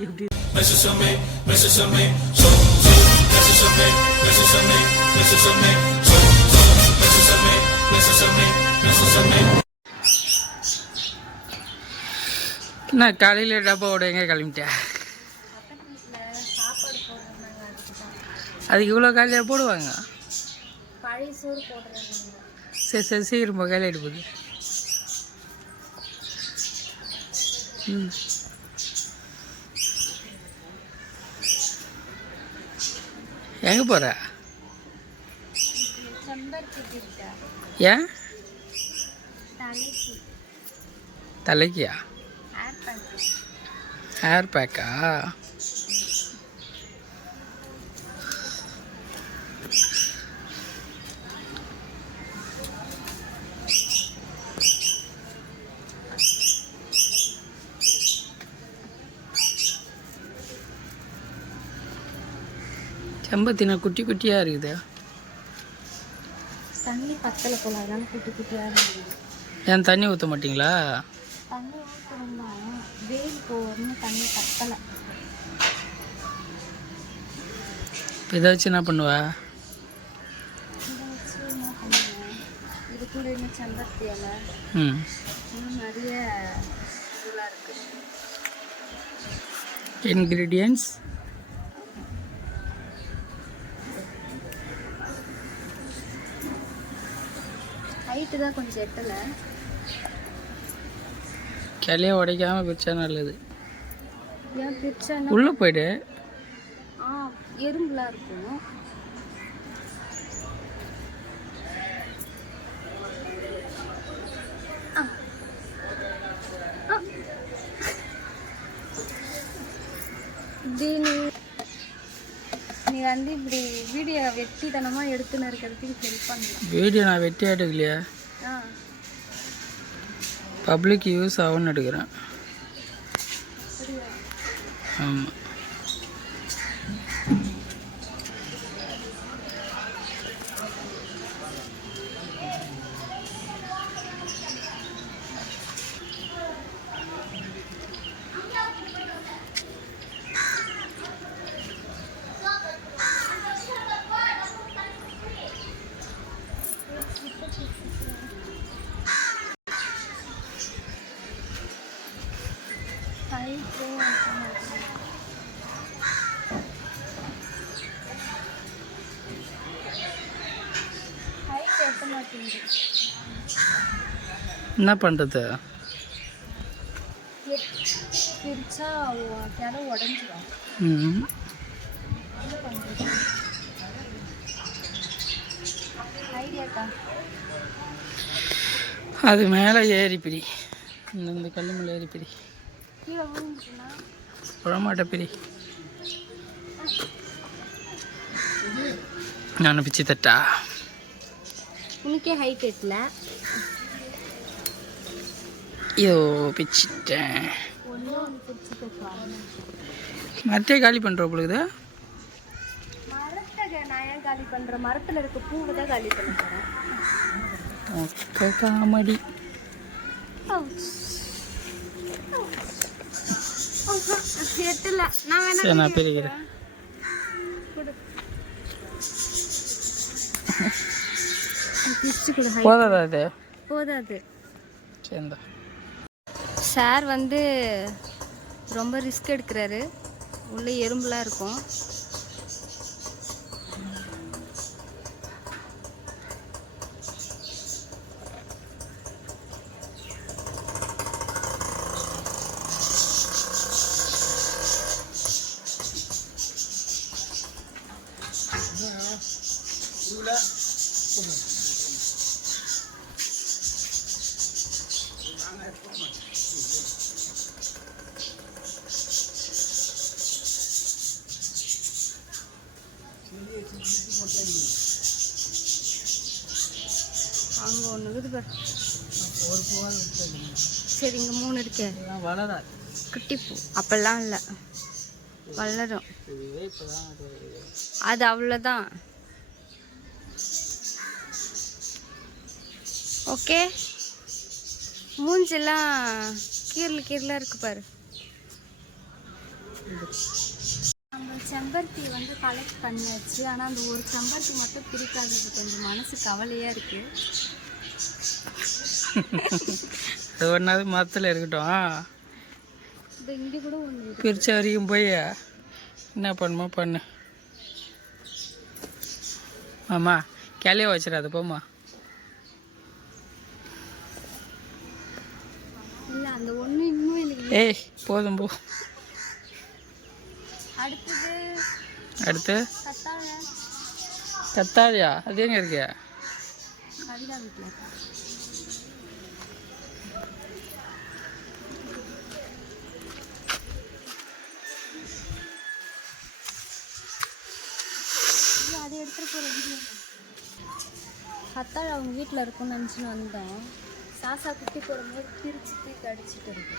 எப்படி நான் காலையில் டப்பாவோட எங்கே கிளம்பிட்டேன் அதுக்கு இவ்வளோ காலையாக போடுவாங்க? சரி சரி சரி சீக்கிரமா காலையில் போகுது ம். எங்கே போகிற ஏன்? தலைக்கு. தலைக்கியா ஹேர் பேக்கா செம்பத்தினா குட்டி குட்டியாக இருக்குது. தண்ணி பத்தல போல அதனால குட்டி குட்டியாக இருந்தது ஏன் தண்ணி ஊற்ற மாட்டிங்களா? தண்ணி ஊற்றணும்னா வெயில் போகணும் தண்ணி பத்தலை. இப்போ இதை வச்சு என்ன பண்ணுவ? இதை கூட இன்னும் செம்பருத்தி இலை. ம். இன்னும் நிறைய இதெல்லாம் இருக்குது இன்க்ரீடியன்ஸ் ஹைட்டு தான் கொஞ்சம் எட்டலை. கிளைய உடைக்காம பிரிச்சா நல்லது. ஏன் பிரிச்சானா உள்ளே போயிடு. ஆ எறும்புலாம் இருக்கும். దీని நீ வந்து இப்படி வீடியோ வெட்டித்தனமாக எடுத்துன்னு இருக்கிறதுக்கு ஹெல்ப் பண்ணலாம் வீடியோ நான் வெட்டி எடுக்கலையா பப்ளிக் யூஸ் ஆகும்னு எடுக்கிறேன். ஆமாம் ஹைட்டு ஹைட் எட்ட மாட்டேங்குது என்ன பண்ணுறது அது மேலே ஏறி பிரி இந்த இந்த கல் மேலே ஏறி பிரி கீழே விழுந்துச்சுன்னா விழமாட்ட பிரி நான் பிச்சு தட்டா. உனக்கே ஹைட் எட்டல. ஐயோ பிச்சிட்டேன் மரத்தையே காலி பண்ணுற பொழுது மரத்தை நான் ஏன் காலி பண்ணுறேன் மரத்தில் இருக்க பூவை தான் காலி பண்ண போகிறேன் காமெடி. சரி நான் பிரிக்கிறேன். போதாதா இது? போதாது. சேர்ந்தா சார் வந்து ரொம்ப ரிஸ்க் எடுக்கிறாரு. உள்ளே எறும்புலாம் இருக்கும். அங்கே ஒன்று இருக்குது பாரு சரி இங்கே மூணு இருக்கே. வளராது. குட்டிப்பூ அப்பெல்லாம் இல்லை. வளரும். அது அவ்வளோதான் ஓகே. மூஞ்செல்லாம் கீரல் கீரலாக இருக்கு பாரு. நம்ம செம்பருத்தி வந்து கலெக்ட் பண்ணியாச்சு. ஆனால் அந்த ஒரு செம்பருத்தி மட்டும் பிரிக்காதது கொஞ்சம் மனசு கவலையாக இருக்குது அது ஒன்றாவது மரத்தில் இருக்கட்டும். பிரிச்ச வரைக்கும் போய் என்ன பண்ணுமோ பண்ணு. ஆமா கிளைய வச்சிடாத எனக்கு ஏய் போதும் போ. அடுத்து? கத்தாழை. கத்தாரியா அது எங்கே இருக்கு? அதை எடுத்துகிட்டு போகிற கத்தாழை அவங்க வீட்டில் இருக்கும்னு நினச்சின்னு வந்தேன். சாசா குட்டி போடும்போது பிரித்து தூக்கி அடிச்சிட்டு இருக்கு.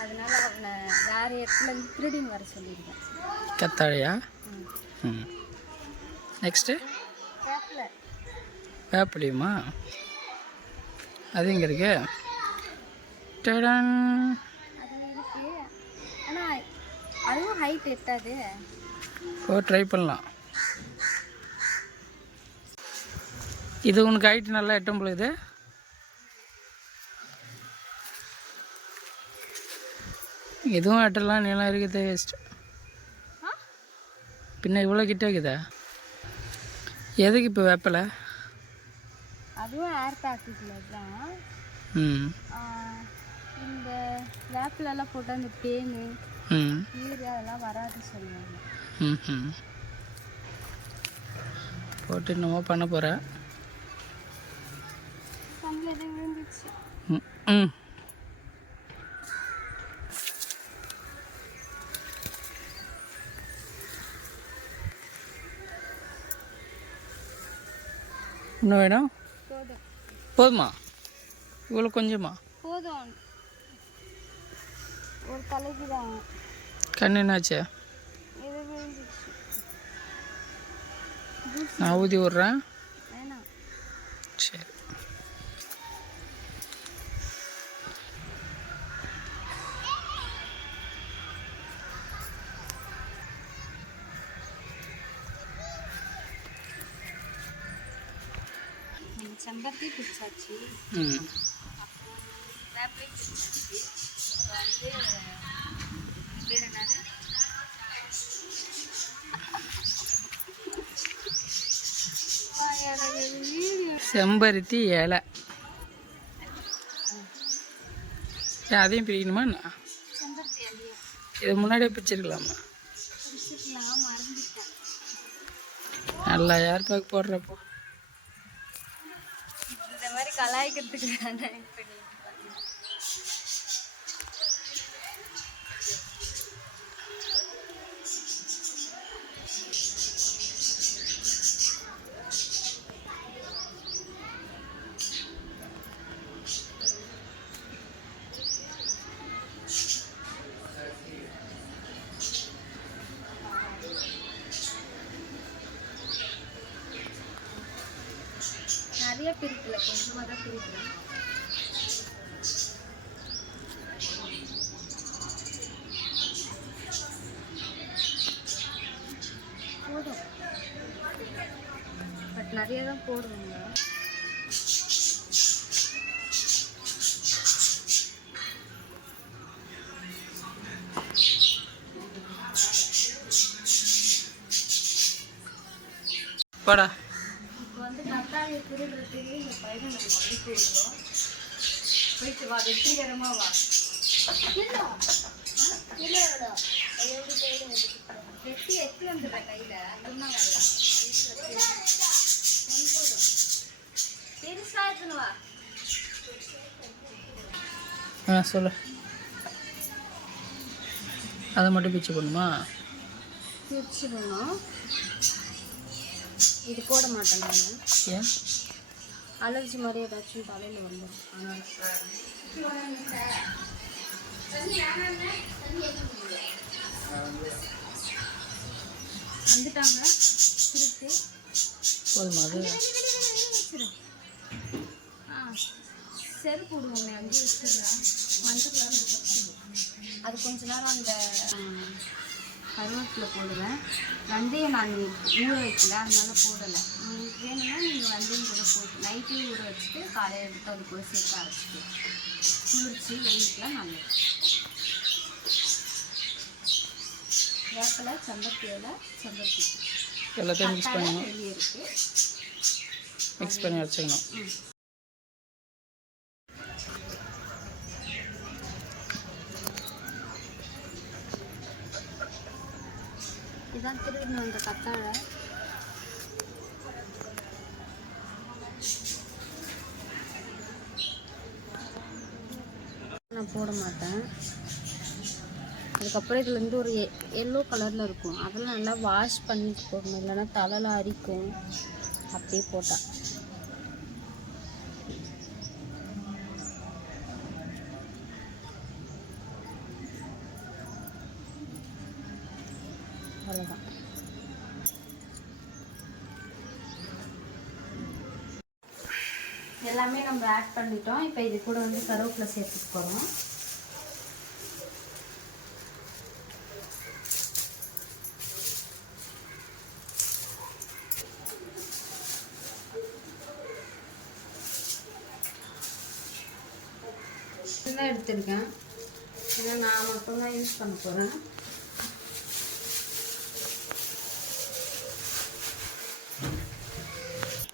அதனால அவனை வேறு இடத்துல திருடின்னு வர சொல்லியிருக்கேன். கத்தாழையா? ம். நெக்ஸ்ட்டு கேப்பில் வேப்பிலையுமா? அது எங்கே இருக்கு? டடன். அதுவும் ஹைட் எட்டாது. ஓ ட்ரை பண்ணலாம். இது உனக்கு ஹைட் நல்லா எட்டும் போல இது. இதுவும் எட்டலாம் நீளம் இருக்குது வேஸ்ட் ஆ? பின்ன இவ்வளோ கிட்ட இருக்குதா எதுக்கு இப்போ வேப்பலை? அதுவும் ஏர் பேக்கேஜில் தான். இந்த வேப்பிலெல்லாம் போட்டு அந்த பேனு ம். ஈரு அதெல்லாம் வராது சொல்லுவாங்க. ம் ம் போட்டு என்னமோ பண்ண போகிறேன் ம். இன்னும் வேணும் போதும். இவ்வளோ கொஞ்சமா? போதும். ஒரு தலைக்கு தான். கண்ணு என்னாச்சு? நான் ஊதி விட்றேன். சரி. செம்பருத்தி பிடிச்சாச்சு வேப்பிலை வந்து பேர் என்னது? செம்பருத்தி இலை. அதையும் பிரிக்கணுமா இது முன்னாடியே பிரிச்சிருக்கலாமா? நல்லா யார் பார்க்க போடுறப்போ கலாய்க்கிறதுக்கு தானே இப்போ நிறைய பிரிக்கல கொஞ்சமாக தான் பிரிக்கிறேன் வந்து கத்தாழை திருடுறதுக்கு இந்த பையனை நம்ம அனுப்பி விடுறோம் போயிட்டு வா வெற்றிகரமாக வா. இல்ல. வெட்டி எத்தி வந்துடுற கையில இன்னும் வரலாம். ஒண்ணு போதும். பெருசா எடுத்துன்னு வா. ஆ சொல்லு. அதை மட்டும் பிச்சு போடணுமா? பிரிச்சிடணும் இது போட மாட்டேன் நான். ஏன்? அலர்ஜி மாதிரி ஏதாச்சும் தலையில் வந்துடும் அதனால. வந்துட்டாங்க. திருட்டு போதுமா செருப்பு விடுவோமே அங்கேயே மஞ்சள் கலர் அது கொஞ்ச நேரம் அந்த கருவேப்பிலை போடுவேன். வெந்தயம் நான் ஊற வைக்கல அதனால போடலை. உங்களுக்கு வேணும்னா நீங்கள் வெந்தயம் கூட போட்டு நைட்டே ஊற வச்சுட்டு காலையில் எடுத்து அது கூட சேர்த்து அரைச்சிட்டு குளிர்ச்சி வெயிலுக்குலாம் நல்லது. வேப்பிலை செம்பருத்தி. இலை செம்பருத்தி எல்லாத்தையும் மிக்ஸ் இருக்குது மிக்ஸ் பண்ணி வச்சுக்கணும் இதான் திருவிழா வந்த கத்தாழை. நான் போட மாட்டேன். அதுக்கப்புறம் இதில் இருந்து ஒரு எல்லோ கலரில் இருக்கும். அதெல்லாம் நல்லா வாஷ் பண்ணிட்டு போடணும். இல்லைன்னா தலைலாம் அரிக்கும். அப்படியே போட்டேன் பண்ணிட்டோம். இப்போ இது கூட வந்து கருவேப்பிலை சேர்த்துட்டு போகிறோம் தான் எடுத்திருக்கேன். ஏன்னா நான் மட்டும்தான் யூஸ் பண்ண போகிறேன்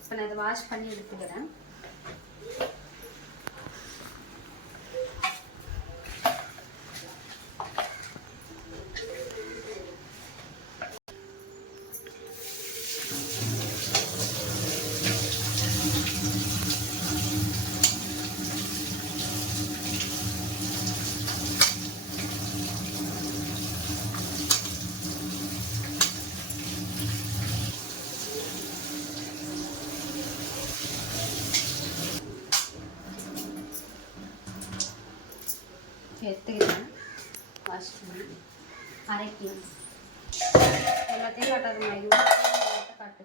இப்போ நான் இதை வாஷ் பண்ணி எடுத்துக்கிறேன். எடுத்துக்கிறேன். வாஷ் பண்ணி அரைக்கலாம் எல்லாத்தையும் காட்டாதுமா இது காட்டு.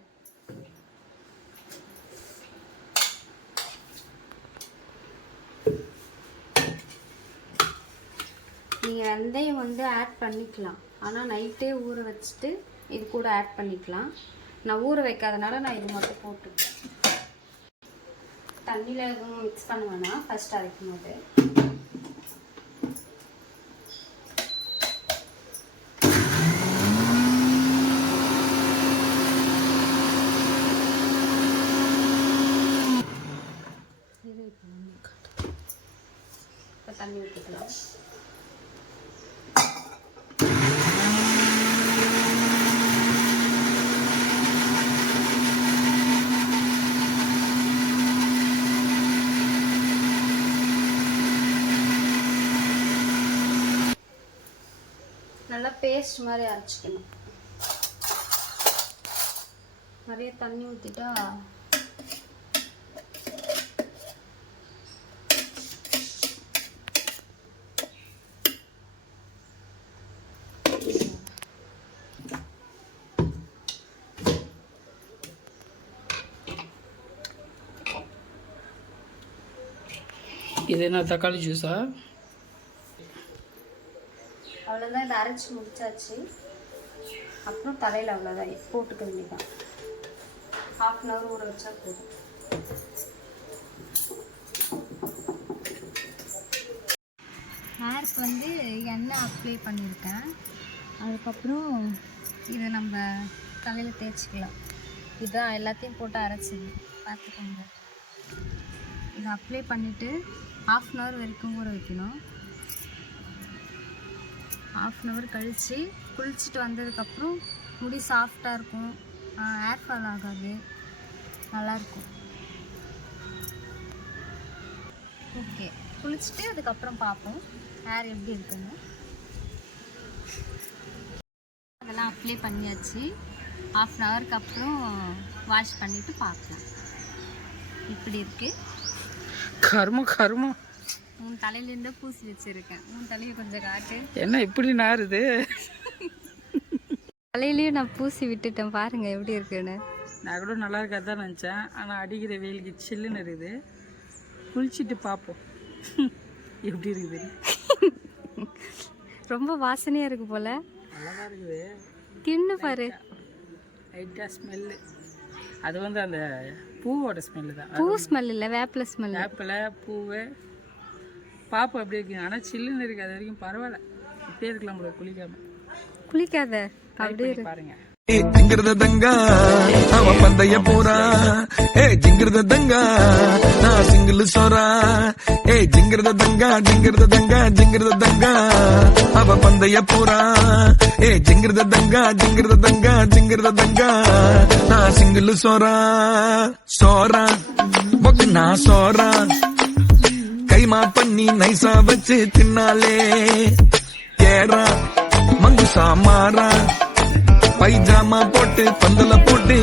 நீங்கள் வெந்தயம் வந்து ஆட் பண்ணிக்கலாம். ஆனால் நைட்டே ஊற வச்சுட்டு இது கூட ஆட் பண்ணிக்கலாம். நான் ஊற வைக்காதனால நான் இது மட்டும் போட்டுக்கிறேன். தண்ணியில் எதுவும் மிக்ஸ் பண்ண வேணாம். ஃபஸ்ட் அரைக்கும் போது. இப்போ தண்ணி ஊற்றிக்கலாம் நல்லா பேஸ்ட் மாதிரி அரைச்சிக்கணும். நிறைய தண்ணி ஊற்றிட்டா இது என்ன தக்காளி ஜூஸா அவ்வளோதான் இதை அரைச்சி முடிச்சாச்சு. அப்புறம் தலையில் அவ்வளோதான் போட்டுக்க வேண்டியதான் ஹாஃப் அன் ஹவர் ஊற வச்சா போதும். ஹேருக்கு வந்து எண்ணெய் அப்ளை பண்ணியிருக்கேன். அதுக்கப்புறம் இதை நம்ம தலையில் தேய்ச்சிக்கலாம். இதுதான் எல்லாத்தையும் போட்டு அரைச்சது பார்த்துக்கோங்க. இதை அப்ளை பண்ணிவிட்டு ஹாஃப் அன் ஹவர் வரைக்கும் கூட வைக்கணும். ஹாஃப் அன் ஹவர் கழித்து குளிச்சுட்டு வந்ததுக்கப்புறம் முடி சாஃப்டாக இருக்கும். ஏர் ஃபால் ஆகாது. நல்லாயிருக்கும் ஓகே குளிச்சுட்டு அதுக்கப்புறம் பார்ப்போம். ஹேர் எப்படி இருக்குன்னு. அதெல்லாம் அப்ளை பண்ணியாச்சு. ஹாஃப் அன் ஹவருக்கு அப்புறம் வாஷ் பண்ணிவிட்டு பார்க்கலாம். இப்படி இருக்குது கருமம் கருமம். உன் தலையிலேருந்து பூசி வச்சுருக்கேன். உன் தலையை கொஞ்சம் காட்டு. என்ன இப்படி நாறுது? தலையிலையும் நான் பூசி விட்டுட்டேன். பாருங்க எப்படி இருக்குன்னு. நான் கூட நல்லா இருக்காதான் நினச்சேன். ஆனால் அடிக்கிற வெயிலுக்கு சில்லுன்னு இருக்குது. குளிச்சுட்டு பார்ப்போம் எப்படி இருக்குது? ரொம்ப வாசனையா இருக்கு போல. நல்லா தான் இருக்குது. தின்னு பாரு. லைட்டாக ஸ்மெல்லு அது வந்து அந்த பூவோட ஸ்மெல்லு தான். பூ ஸ்மெல் இல்ல வேப்பில ஸ்மெல் வேப்பிலை பூவு. பாப்பா அப்படி இருக்கு ஆனால் சில்லுன்னு இருக்கு அது வரைக்கும் பரவாயில்ல. இப்படியே இருக்கலாம் போல குளிக்காம. குளிக்காத அப்படியே பண்ணி பாருங்க. ஜிங்கிருத தங்கா அவ பந்தய போறா. ஏ ஜிங்கிருத தங்கா நான் சிங்கிள் சோறா. ஏ ஜிங்கிருத தங்கா ஜிங்கிருத தங்கா ஜிங்கிருத தங்கா அவ பந்தய போறா. ஏ ஜிங்கிருத தங்கா ஜிங்கிருத தங்கா ஜிங்கிருத தங்கா நான் சிங்கிள் சோறா. சோறா பொக்கு நான் சோறா கைமா பண்ணி நைசா வச்சு தின்னாலே. ஏறா மங்குசா மாறா. பைஜாமா போட்டு பந்தல போட்டு